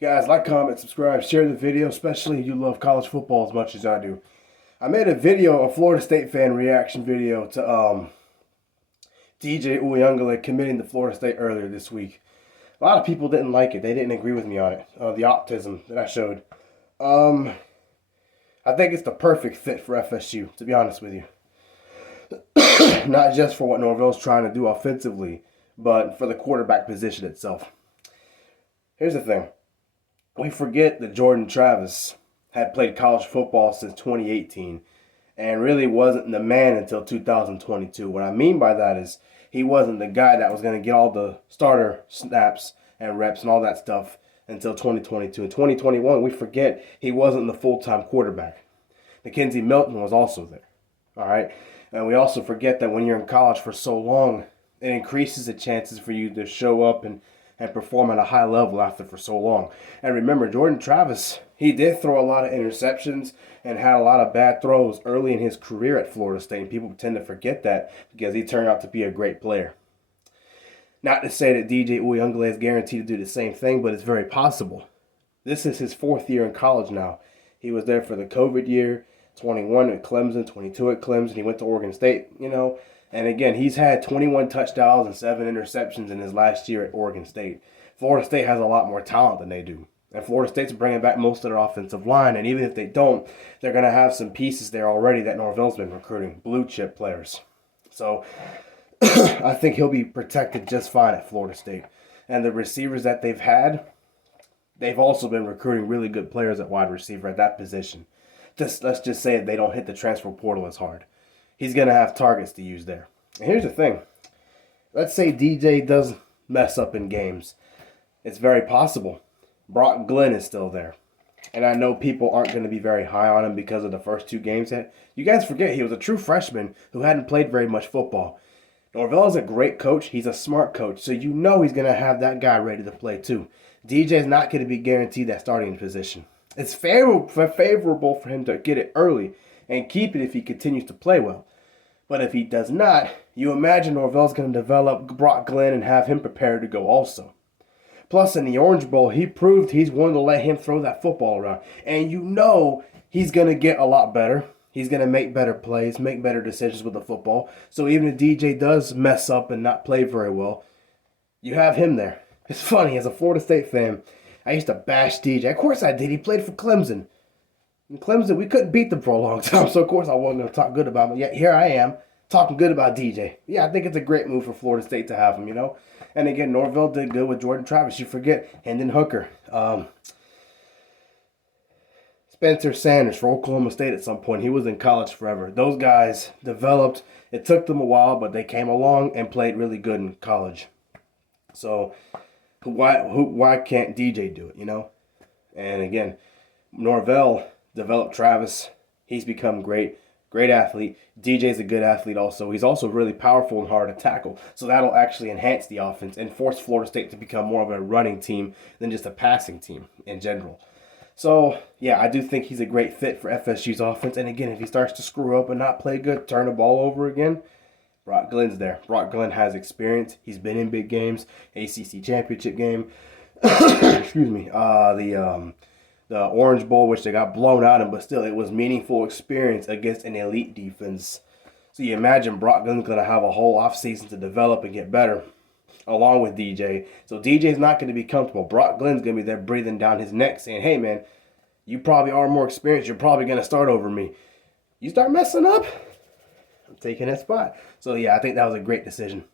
Guys, like, comment, subscribe, share the video, especially if you love college football as much as I do. I made a video, a Florida State fan reaction video to DJ Uiagalelei committing to Florida State earlier this week. A lot of people didn't like it. They didn't agree with me on it, the optimism that I showed. I think it's the perfect fit for FSU, to be honest with you. Not just for what Norvell's trying to do offensively, but for the quarterback position itself. Here's the thing. We forget that Jordan Travis had played college football since 2018 and really wasn't the man until 2022. What I mean by that is he wasn't the guy that was going to get all the starter snaps and reps and all that stuff until 2022. In 2021, we forget he wasn't the full-time quarterback. Mackenzie Milton was also there. All right? And we also forget that when you're in college for so long, it increases the chances for you to show up and perform at a high level after for so long. And remember, Jordan Travis, he did throw a lot of interceptions and had a lot of bad throws early in his career at Florida State. And people tend to forget that because he turned out to be a great player. Not to say that DJ Uiagalelei is guaranteed to do the same thing, but it's very possible. This is his fourth year in college now. He was there for the COVID year, 21 at Clemson, 22 at Clemson. He went to Oregon State, And again, he's had 21 touchdowns and 7 interceptions in his last year at Oregon State. Florida State has a lot more talent than they do. And Florida State's bringing back most of their offensive line. And even if they don't, they're going to have some pieces there already that Norvell's been recruiting, blue chip players. So I think he'll be protected just fine at Florida State. And the receivers that they've had, they've also been recruiting really good players at wide receiver at that position. Let's just say they don't hit the transfer portal as hard. He's going to have targets to use there. And here's the thing. Let's say DJ does mess up in games. It's very possible. Brock Glenn is still there. And I know people aren't going to be very high on him because of the first 2 games. You guys forget he was a true freshman who hadn't played very much football. Norvell is a great coach. He's a smart coach. So you know he's going to have that guy ready to play too. DJ is not going to be guaranteed that starting position. It's favorable for him to get it early and keep it if he continues to play well. But if he does not, you imagine Norvell's going to develop Brock Glenn and have him prepared to go also. Plus, in the Orange Bowl, he proved he's willing to let him throw that football around. And you know he's going to get a lot better. He's going to make better plays, make better decisions with the football. So even if DJ does mess up and not play very well, you have him there. It's funny, as a Florida State fan, I used to bash DJ. Of course I did. He played for Clemson. In Clemson, we couldn't beat them for a long time, so of course I wasn't going to talk good about him. Yet here I am, talking good about DJ. Yeah, I think it's a great move for Florida State to have him, And again, Norvell did good with Jordan Travis. You forget Hendon Hooker. Spencer Sanders for Oklahoma State at some point. He was in college forever. Those guys developed. It took them a while, but they came along and played really good in college. So why can't DJ do it, And again, Norvell developed Travis. He's become great athlete. DJ's a good athlete also. He's also really powerful and hard to tackle. So that'll actually enhance the offense and force Florida State to become more of a running team than just a passing team in general. So, yeah, I do think he's a great fit for FSU's offense. And again, if he starts to screw up and not play good, turn the ball over again, Brock Glenn's there. Brock Glenn has experience. He's been in big games, ACC championship game. Excuse me. The Orange Bowl, which they got blown out in, but still, it was meaningful experience against an elite defense. So you imagine Brock Glenn's going to have a whole offseason to develop and get better, along with DJ. So DJ's not going to be comfortable. Brock Glenn's going to be there breathing down his neck saying, hey, man, you probably are more experienced. You're probably going to start over me. You start messing up, I'm taking that spot. So, yeah, I think that was a great decision.